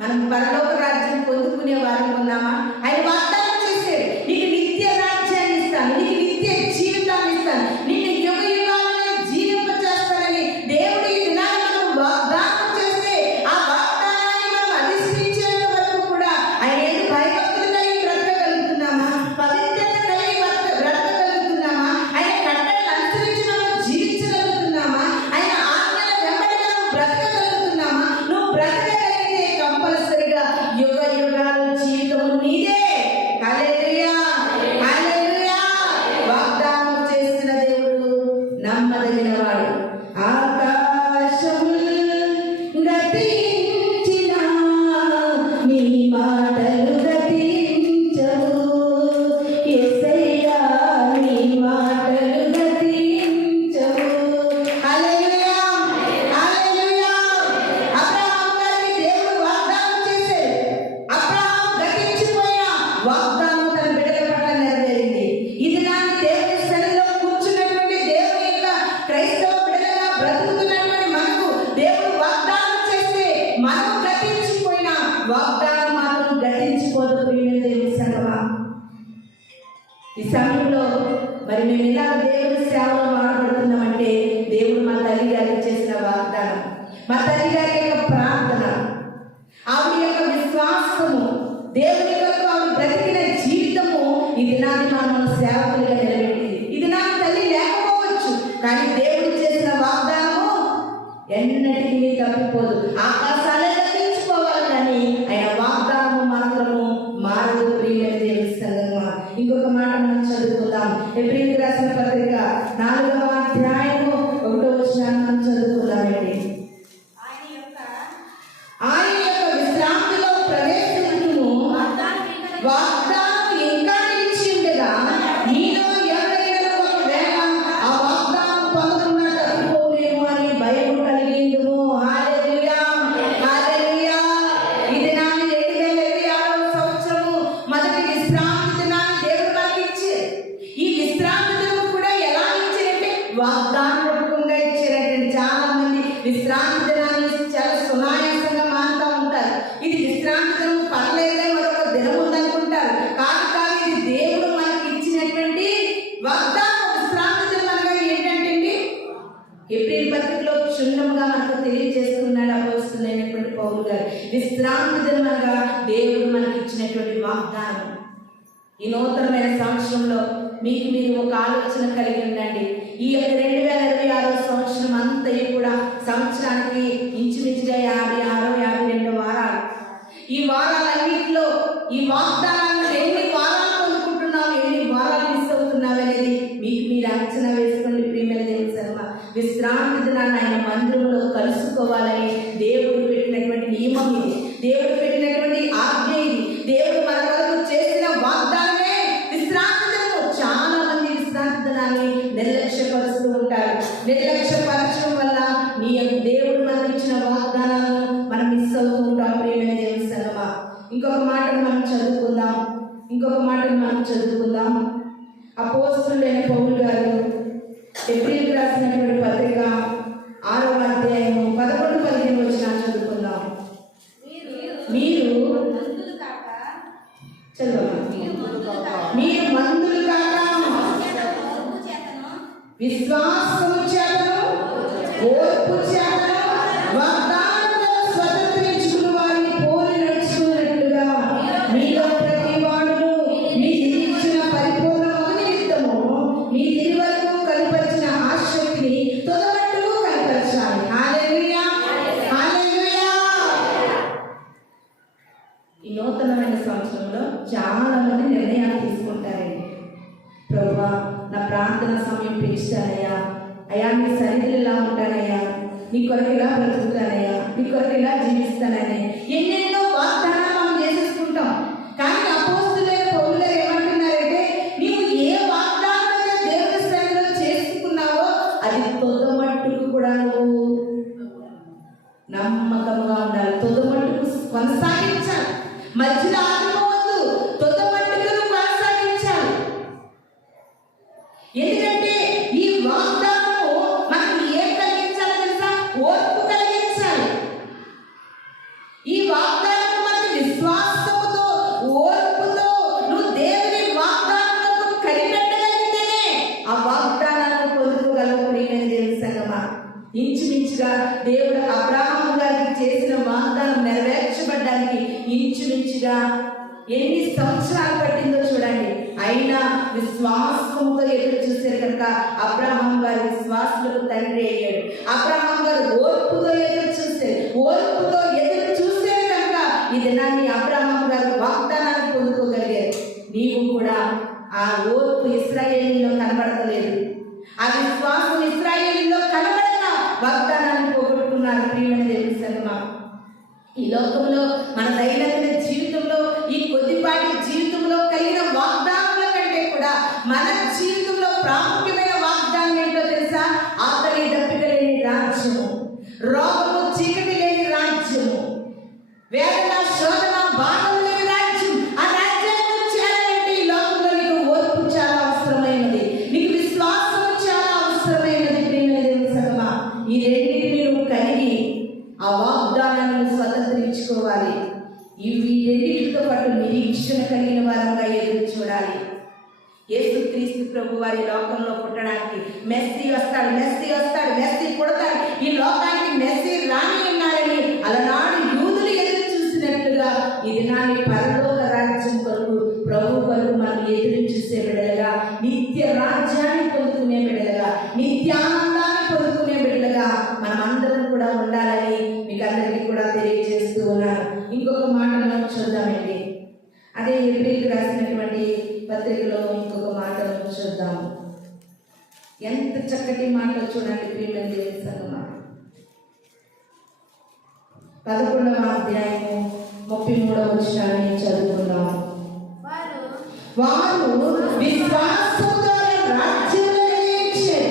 మనం పరలోక రాజ్యం పొందుకునే వారం ఉన్నామా? ఆయన వాగ్దానం చేశాడు, నీకు నిత్య రాజ్యాన్ని ఇస్తాను, నీకు నిత్య జీవితాన్ని ఇస్తాను, నిన్ను యుగ యుగాలను జీవింపచేస్తానని దేవుడు ఈ దినాన్ని మనం వాగ్దానం చేస్తే ఆ వాగ్దానాన్ని మనం అధిష్ఠించేంత వరకు కూడా ఆయన ఏది భయభక్తులు కలిగి బ్రతకగలుగుతున్నామా? పవిత్రత కలిగి బ్రతకగలుగుతున్నామా? ఆయన కట్టడలు అనుసరించి మనం జీవించగలుగుతున్నామా? ఆయన ఆజ్ఞల వెంబడి మనం బ్రతకగలుగుతున్నామా? నువ్వు బ్రతకగలిగితే కంపల్సరిగా యుగ యుగాలు జీవితం నీదే. హల్లెలూయా, హల్లెలూయా. వాగ్దానం చేసిన దేవుడు నమ్మదగినవాడు. ఆకాశములు గతించినా నీ మాటలు గతించవు, యేసయ్యా నీ మాటలు గతించవు. హల్లెలూయా, హల్లెలూయా. అబ్రహాము గారికి దేవుడు వాగ్దానం చేశాడు. అబ్రహాము గతించిపోయినా వాగ్దానం తన బిడ్డల పట్ల నెరవేరింది. ఇది నాన్న దేవుని సన్నిధిలో కూర్చున్నటువంటి దేవుని యొక్క క్రైస్తవ బిడ్డలుగా బ్రతుకుతున్నటువంటి మనకు దేవుడు వాగ్దానం చేస్తే మనం గతించిపోయినా వాగ్దానం మాత్రం గతించిపోదు. ప్రియమైన దేవుని సంగమా, ఈ సమయంలో మరి మేము ఇలా దేవుని సేవలో వాడబడుతున్నామంటే దేవుడు మా తల్లి గారికి చేసిన వాగ్దానం, మా తల్లి గారి యొక్క ప్రార్థన, ఆవిడ యొక్క విశ్వాసము, దేవుని కొరకు ఆవిడ బ్రతికిన జీవితము ఈ దినాన్ని మనం సేవకులుగా నిలబెట్టింది. ఈ దినాన్ని తల్లి లేకపోవచ్చు, కానీ దేవుడు చేసిన వాగ్దానము ఎన్నటికీ తప్పిపోదు. ఆకాశాలే తప్పించుకోవాలి కానీ ఆయన వాగ్దానము మాత్రము మారదు. ప్రియమైన దేవుని సంగమా, ఇంకొక మాట మనం చదువుకుందాం. ఎబ్రీయులకు రాసిన పత్రిక 4వ అధ్యాయము 1వ వచనాన్ని మనం చదువుకుందామండి. ఆయన యొక్క విశ్రాంతిలో ప్రవేశించును, వాగ్దానం ఇంకా నిలిచి ఉండగా నీలో ఎవరైనా ఒకవేళ ఆ వాగ్దానం పొందకుండా తప్పిపోలేము అని భయం కలిగిందుము. హల్లెలూయా, హల్లెలూయా. ఈ దినాన్ని 2026వ సంవత్సరము మొదటి విశ్రాంతి దినాన్ని దేవుడు మనకి ఇచ్చారు. ఈ విశ్రాంతి దినం కూడా ఎలా ఇచ్చారంటే వాగ్దాన రూపంగా ఇచ్చారంటే చాలా మంది విశ్రాంతి దినాన్ని చాలా సునాయాసంగా మారుతూ ఉంటారు. ఇది విశ్రాంతి దినం పర్లేదే, మరొక దినం ఉందనుకుంటారు. కాదు, ఇది దేవుడు మనకి ఇచ్చినటువంటి వాగ్దానం. విశ్రాంతి దినం అనగా ఏంటంటే ఎబ్రీయుల పత్రికలో క్షుణ్ణంగా మనకు తెలియజేస్తున్నాడు అపోస్తలుడైనటువంటి పౌలు గారు. విశ్రాంతి దినం అనగా దేవుడు మనకి ఇచ్చినటువంటి వాగ్దానం. ఈ నూతనమైన సంవత్సరంలో మీకు మీరు ఒక ఆలోచన కలిగి ఉండండి. ఈ యొక్క 2026వ సంవత్సరం అంతయు కూడా సంవత్సరానికి ఇంచుమించుగా 52 వారాలు. ఈ వారాలన్నింటిలో ఈ వాగ్దానాలను ఎన్ని వారాలు పొందుకుంటున్నావు, ఎన్ని వారాలు మిస్ అవుతున్నావు అనేది మీకు మీరు అంచనా వేసుకోండి. ప్రియమైన దేవుని సంగమా, విశ్రాంతి దినాన్ని ఆయన మందిరంలో కలుసుకోవాలని దేవుడు పెట్టినటువంటి నియమం ఇది, దేవుడు పెట్టినటువంటి ఆజ్ఞ ఇది, దేవుడు మన కొరకు చేసిన వాగ్దానమే విశ్రాంతి దినము. చాలా మంది విశ్రాంతి దినాన్ని నిర్లక్ష్యపరుస్తూ ఉంటారు. నిర్లక్ష్యపరచడం వల్ల నీ దేవుడు మనకు ఇచ్చిన వాగ్దానాలను మనం మిస్ అవుతూ ఉంటాం. ప్రియమైన దేవుని సంగమా, ఇంకొక మాటను మనం చదువుకుందాం. అపోస్తలుడైన పౌలు గారు ఎబ్రీయులకు రాసినటువంటి పత్రిక 6వ అధ్యాయము 11-15 వచనాలు చదువుకుందాం. మీరు మందులు కాక విశ్వాసము చేతను ఓర్పు చేతను వాగ్దానములను స్వతంత్రించుకుని వారిని పోలి నడుచుకున్నట్లుగా మీలో ప్రతి వాడును మీ నిరీక్షణ పరిపూర్ణమగు నిమిత్తము మీ దిరి వరకు కనపరిచిన ఆసక్తిని తొదమట్టుకు కనపరచాలి. హల్లెలూయా, హల్లెలూయా. ఈ నూతనమైన సంవత్సరంలో చాలా మంది నిర్ణయాలు తీసుకుంటారండి. ప్రభువా, నా ప్రార్థన సమయం పెంచుతానయ్యా, అయ్యా నీ సన్నిధిలో ఇలా ఉంటానయ్యా, నీ కొరకు ఇలా బ్రతుకుతానయ్యా, నీ కొరకు ఇలా జీవిస్తానని ఎన్నెన్నో వాగ్దానాలు మనం చేసేసుకుంటాం. కానీ అపోస్తలుడైన పౌలు గారు ఏమంటున్నారంటే, నీవు ఏ వాగ్దానం అయితే దేవుని సన్నిధిలో చేసుకున్నావో అది తొదమట్టుకు కూడా నువ్వు నమ్మకంగా ఉండాలి. తొదమట్టుకు కొనసాగించాలి. మధ్యలో ఆగిపోవద్దు. తొదమట్టుకు కొనసాగించాలి. ఎందుకంటే ఈ వాగ్దానము మనకు ఏం కలిగించాలో తెలుసా? ఓర్పు కలిగించాలి. ఈ వాగ్దానము మనకు విశ్వాసముతో ఓర్పుతో నువ్వు దేవుని వాగ్దానములకు కనిపెట్టగలిగితేనే ఆ వాగ్దానాలను పొందుకోగలవు. ప్రియమైన దేవుని సంగమా, ఇంచుమించుగా దేవుడు అబ్రహాము గారికి చేసిన వాగ్దానం నెరవేర్చబడ్డానికి ఇంచుమించుగా ఎన్ని సంవత్సరాలు పట్టిందో చూడండి. అయినా విశ్వాసంతో ఎదురు చూశారు కనుక అబ్రహాం గారు విశ్వాసులకు తండ్రి అయ్యాడు. అబ్రహాం గారు ఓర్పుతో ఎదురు చూశారు కనుక ఈ దినాన్ని అబ్రహాం గారు వాగ్దానాన్ని పొందుకోగలిగారు. నీవు కూడా ఆ ఓర్పు ఇశ్రాయేలీలో కనబడతలేదు, ఆ విశ్వాసం ఇశ్రాయేలీలో కనబడక వాగ్దానాన్ని పోగొట్టుకున్నారు. ప్రియమైన దేవుని సంగమా, ఈ లోకంలో మన దైనందిన జీవితంలో ఈ కొద్దిపాటి జీవితంలో కలిగిన వాగ్దానాల కంటే కూడా మన జీవితంలో ప్రాముఖ్యమైన వాగ్దానం ఏంటో తెలుసా? ఆకలి దప్పిక లేని రాజ్యము, రోగము చీకటి లేని రాజ్యము, వేదన శోధన బాధలు లేని రాజ్యం. ఆ రాజ్యాన్ని చేయాలంటే ఈ లోకంలో నీకు ఓర్పు చాలా అవసరమైనది, నీకు విశ్వాసం చాలా అవసరమైనది. ప్రియమైన దేవుని సంగమా, ఈ రెండింటిని నువ్వు కలిగి ఆ వాగ్దానాన్ని స్వతంత్రించుకోవాలి. ఇవి రెండింటితో పాటు నిరీక్షణ కలిగిన వారంగా ఎదురు చూడాలి. యేసుక్రీస్తు ప్రభు వారి లోకంలో పుట్టడానికి మెస్సీ వస్తాడు, మెస్సీ పుడతాడు. ఈ లోకానికి మెస్సీ రాని ఉన్నారని అలనాడు యూదులు ఎదురు చూసినట్లుగా ఈ దినాన్ని పరలోక రాజ్యం కొరకు ప్రభు కొరకు మనం ఎదురు చూసే బిడ్డలుగా, నిత్య రాజ్యాన్ని పొందుకునే బిడ్డలుగా, నిత్యానందాన్ని పొందుకునే బిడ్డలుగా మనం అందరం కూడా ఉండాలని మీకు అందరికీ కూడా తెలియజేస్తూ ఉన్నాను. ఇంకొక మాట మనం చూద్దామండి. అదే ఎబ్రీయులకు రాసినటువంటి పత్రికలో ఇంకొక మాట చూద్దాము. ఎంత చక్కటి మాట చూడండి ప్రియమైన దేవుని సంగమా. 11వ అధ్యాయము 33వ వచనాన్ని చదువుకుందాం. వారు విశ్వాసంతో రాజ్యంలో జయించారు,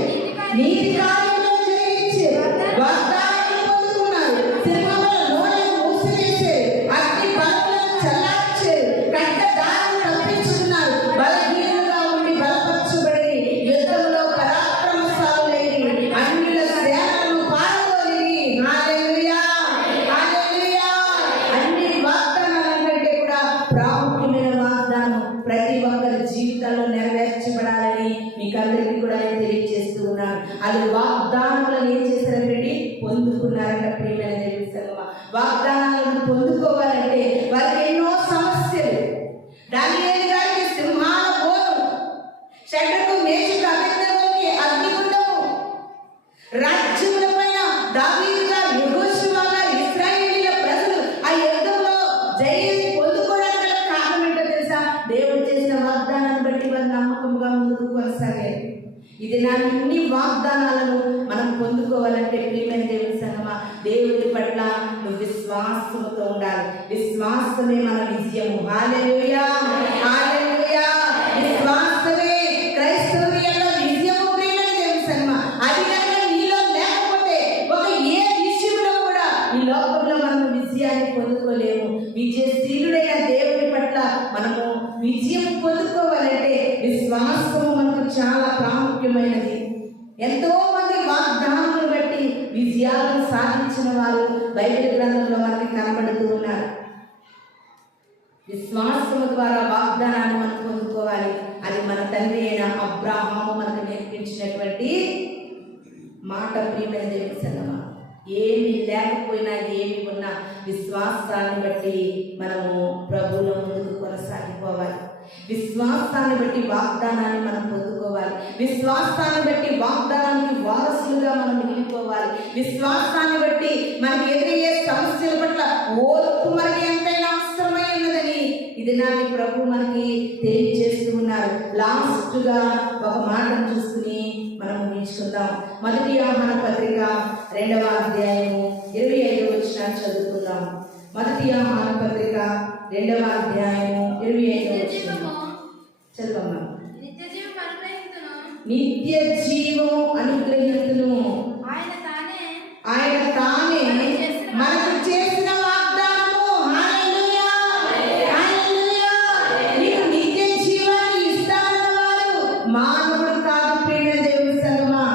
నీతి కార్యంలో జయించారు, వాగ్దానాన్ని పొందుకున్నారు, సింహముల నోళ్లను మూసివేశారు, అగ్ని బలములను చల్లార్చారు, కట్ట దారులు తప్పించుకున్నారు, బలహీనులుగా ఉండి బలపరచబడి యుద్ధంలో పరాక్రమశాలులైరి, అన్యుల సేనలను పారదోలిరి. హల్లెలూయా, హల్లెలూయా. అన్ని వాగ్దానాల కంటే కూడా ప్రాముఖ్యమైన వాగ్దానం ప్రతి ఒక్కరి జీవితాల్లో నెరవేర్చబడాలని మీకు అందరికీ కూడా నేను తెలియజేస్తూ ఉన్నాను. అది వాగ్దానాలను ఏం చేశారంటే పొందుకున్నారంట. ప్రియమైన దేవుని సంగమా, వాగ్దానాలను పొందుకోవాలంటే వారికి ఎన్నో సమస్యలు. దానియేలు గారికి సింహాల బోను, షడ్రకు మేషకు అబేద్నెగోకి అగ్నిగుండము, రాజ్యముల పైన దావీదు గారు, యెహోషువ గారు, ఇశ్రాయేలీయుల ప్రజలు ఆ యుద్ధంలో జయం పొందుకోవడానికి గల కారణం ఏంటో తెలుసా? దేవుడు చేసిన వాగ్దానాన్ని బట్టి వారు నమ్మకంగా ముందుకు కొనసాగారు. ఇది నా ఇన్ని వాగ్దానాలను మనం పొందుకోవాలంటే ప్రియమైన దేవుని సంగమా, దేవుడి పట్ల నువ్వు విశ్వాసంతో ఉండాలి. విశ్వాసమే మన విజయము. హల్లెలూయా, హల్లెలూయా. విశ్వాసమే క్రైస్తవుల విజయము. ప్రియమైన దేవుని సంగమా, అది కనుక నీలో లేకపోతే ఒక ఏ విషయంలో కూడా ఈ లోకంలో మనం విజయాన్ని పొందుకోలేము. విజయశీలుడైన దేవుడి పట్ల మనము విజయం పొందుకోవాలంటే విశ్వాసము ప్రాముఖ్యమైనది. ఎంతో మంది వాగ్దానాలను బట్టి విజయాలను సాధించిన వారు బైబిల్ గ్రంథంలో మనకి కనబడుతూ ఉన్నారు. విశ్వాసము ద్వారా వాగ్దానాన్ని మనం పొందుకోవాలి. అది మన తండ్రి అయిన అబ్రాహాము మనకు నేర్పించినటువంటి మాట. ప్రియమైన దేవుని సంగమా, ఏమి లేకపోయినా ఏమి ఉన్నా విశ్వాసాన్ని బట్టి మనము ప్రభువులో ముందుకు కొనసాగిపోవాలి. విశ్వాసాన్ని బట్టి వాగ్దానాన్ని మనం పొందుకోవాలి. విశ్వాసాన్ని బట్టి వాగ్దానానికి వారసులుగా మనం మిగిలిపోవాలి. విశ్వాసాన్ని బట్టి మనకి ఎదురయ్యే సమస్యల పట్ల ఓర్పు మనకి ఎంతైనా అవసరమై ఉన్నదని ఇది నాని ప్రభు మనకి తెలియజేస్తూ ఉన్నారు. లాస్ట్గా ఒక మాటను చూసుకుని మనం ముగించుకుందాం. మొదటి యోహాన పత్రిక 2వ అధ్యాయము 25వ వచనాన్ని చదువుకుందాం. మొదటి యోహాన పత్రిక 2వ అధ్యాయము 25వ వచనం చదవమ్మా. నిత్య జీవము అనుగ్రహించును ఆయన తానే మనకు చేసిన వాగ్దానము. హల్లెలూయా, హల్లెలూయా. నీకు నిత్య జీవాన్ని ఇస్తానన్నవాడు మానవుడు కాదు. ప్రియమైన దేవుని సంగమా,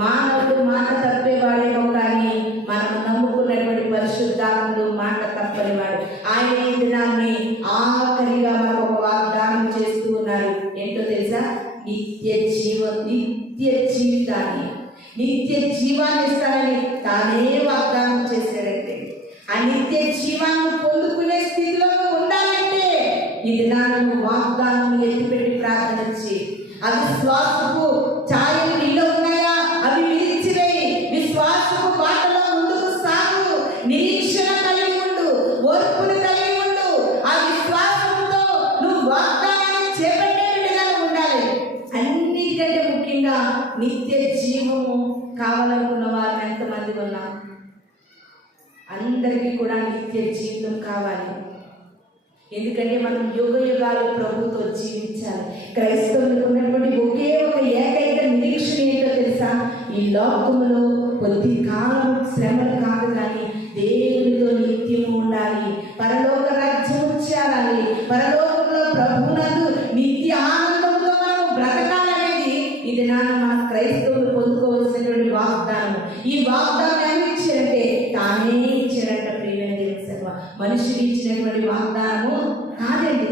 మానవుడు మాట తప్పేవాడేమో కానీ మనం నమ్ముకున్నటువంటి పరిశుద్ధాత్ముడు మాట తప్పనివాడు. ఆయన ఈ దినాన్ని ఆఖరిగా మనకు ఒక వాగ్దానం చేస్తూ ఉన్నారు. ఏంటో తెలుసా? నిత్య జీవితాన్ని, నిత్య జీవాన్ని ఇస్తానని తానే వాగ్దానం చేశాడంటే, ఆ నిత్య జీవాన్ని పొందుకునే స్థితిలో ఉండాలంటే ఈ దినాలను వాగ్దానం ఎత్తిపెట్టి ప్రార్థించి, అవిశ్వాసపు ఛాయలు నీలో ఉన్నాయా? అవి విడిచివేయి. విశ్వాసపు బాటలో ముందుకు సాగు. నిరీక్షణ కలిగి ఉండు, ఓర్పును కలిగి ఉండు. ఆ విశ్వాసంతో నువ్వు వాగ్దానాన్ని చేపట్టే విధంగా ఉండాలి. అన్నిటికంటే ముఖ్యంగా నిత్య జీవము కావాలనుకున్న వారు ఎంతమంది ఉన్నాం? అందరికీ కూడా నిత్య జీవితం కావాలి. ఎందుకంటే మనం యుగ యుగాలు ప్రభుతో జీవించాలి. క్రైస్తవులకు ఉన్నటువంటి ఒకే ఒక ఏకైక నిరీక్షణ ఏంటో తెలుసా? ఈ లోకములో కొద్ది కాలం శ్రమలు కాదు కానీ దేవునితో నిత్యము ఉండాలి. పరలోక రాజ్యము చేరాలి. పరలోకంలో ప్రభువునందు నిత్య ఆనందంతో మనం బ్రతకాలనేది ఇది మన క్రైస్తవులు పొందుకోవాల్సినటువంటి వాగ్దానం. ఈ వాగ్దానం ఏమి ఇచ్చారంటే తానే ఇచ్చారంట. ప్రియమైన దేవుని సేవ మనుషులు ఇచ్చినటువంటి వాగ్దానము కాదండి.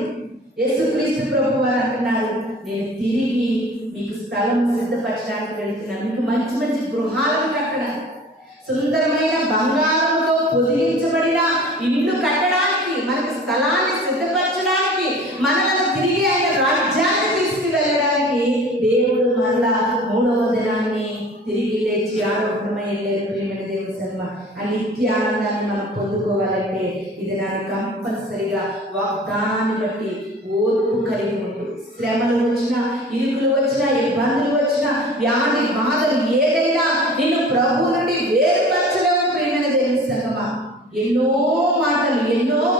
యేసుక్రీస్తు ప్రభు వారు అంటున్నారు, నేను తిరిగి మీకు స్థలం సిద్ధపరచడానికి వెళ్తున్నాను. మీకు మంచి మంచి గృహాలను కట్టడానికి, సుందరమైన బంగారంతో పొదిగించబడిన ఇల్లు కట్టడానికి, మనకు స్థలాన్ని సిద్ధపరచడానికి, మనలను తిరిగి ఆయన రాజ్యాన్ని తీసుకువెళ్ళడానికి దేవుడు మరలా 3వ దినాన్ని తిరిగి లేచి ఆరోగ్యమై వెళ్ళారు. ప్రియమైన దేవుని సన్మ ఆ నిత్య ఆనందాన్ని మనం పొందుకోవాలంటే ఇది నాకు కంపల్సరిగా వాగ్దానాన్ని బట్టి ఓర్పు కలిగి ఉండు. శ్రమలు వచ్చినా, ఇరుకులు వచ్చినా, ఇబ్బందులు వచ్చినా, వ్యాధి బాధలు ఏదైనా నిన్ను ప్రభు నుండి వేరుపరచలేవు. ప్రియమైన దేవుని సంగమా, ఎన్నో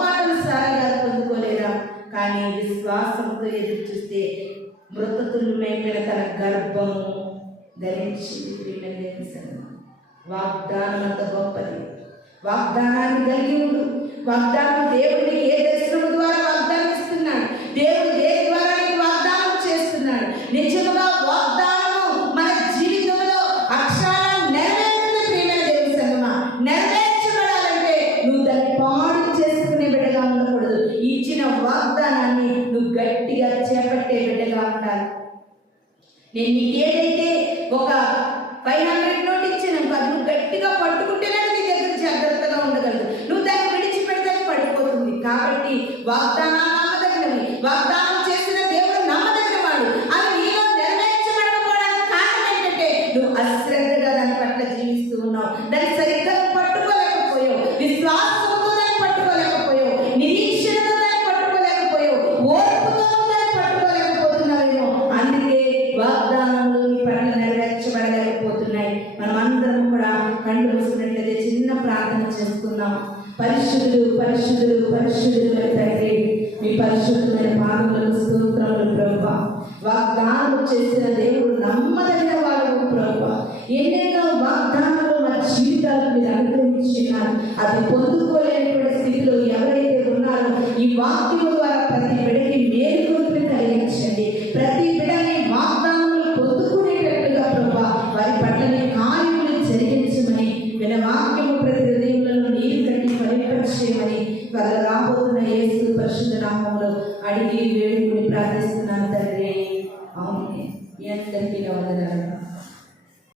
మాటలు సారగా పొందుకోలేదా? కానీ విశ్వాసంతో ఎదురు చూస్తే మృతతులు మేపిన తన గర్భము ధరించింది. ప్రియమైన దేవుని సంగమా, వాగ్దానం అంత గొప్పది. వాగ్దానాన్ని కలిగి ఉండు. వాగ్దానం దేవుడికి ఏ దర్శనము ద్వారా వాగ్దానం ఇస్తున్నాడు, దేవుడు దేని ద్వారా నీకు వాగ్దానం చేస్తున్నాడు. నిజముగా వాగ్దానము మన జీవితంలో అక్షరాలు నెరవేరుతుంది. ప్రియమైన దేవుని సంగమా, నెరవేర్చబడాలంటే నువ్వు దాన్ని పాడు చేసుకునే బిడ్డగా ఉండకూడదు. ఇచ్చిన వాగ్దానాన్ని నువ్వు గట్టిగా చేపట్టే బిడ్డగా ఉండాలి. నేను నీకు ఏదైతే ఒక 500 నోట్ ఇచ్చాను, నువ్వు గట్టిగా పట్టుకుంటేనే నీ దగ్గర జాగ్రత్తగా ఉండగలదు. నువ్వు దాన్ని విడిచిపెడితే పడిపోతుంది. కాబట్టి వాగ్దానాలు నమ్మదగినవి. వాగ్దానం చేసిన దేవుడు నమ్మదగిన వాడు. అది నీలో నెరవేర్చబడకపోవడానికి కారణం ఏంటంటే నువ్వు అశ్రద్ధగా దాని పట్ల జీవిస్తూ ఉన్నావు. దాన్ని సరిగ్గా పట్టుకోలేకపోయావు. విశ్వాసంతో దాన్ని పట్టుకోలేకపోయావు. నిరీక్షణతో దాన్ని పట్టుకోలేకపోయావు. ఓర్పుతో దాన్ని పట్టుకోలేకపోతున్నావేమో. అందుకే వాగ్దానాలు నీ పట్ల నెరవేర్చబడలేకపోతున్నాయి. మనం అందరం కూడా కళ్ళు మూసుకున్నట్లయితే చిన్న ప్రార్థన చేసుకుందాం. పరిశుద్ధుడు పరిశుద్ధుడు పరిశుద్ధుడు తండ్రి, మీ పరిశుద్ధమైన పాదములకు స్తోత్రములు ప్రభువా. వాగ్దానం చేసిన దేవుడు నమ్మదగిన వాడు ప్రభువా. ఎన్నెన్నో వాగ్దానాలు మన జీవితాలకు మీరు అనుగ్రహించినారు. అది పొందుకోలేనటువంటి స్థితిలో ఎవరైతే ఉన్నారో ఈ వాక్యం ద్వారా ప్రతి బిడ్డకి మేలుకొలుపుని కలిగించండి. ప్రతి బిడ్డని వాగ్దానాలు పొందుకునే ప్రతి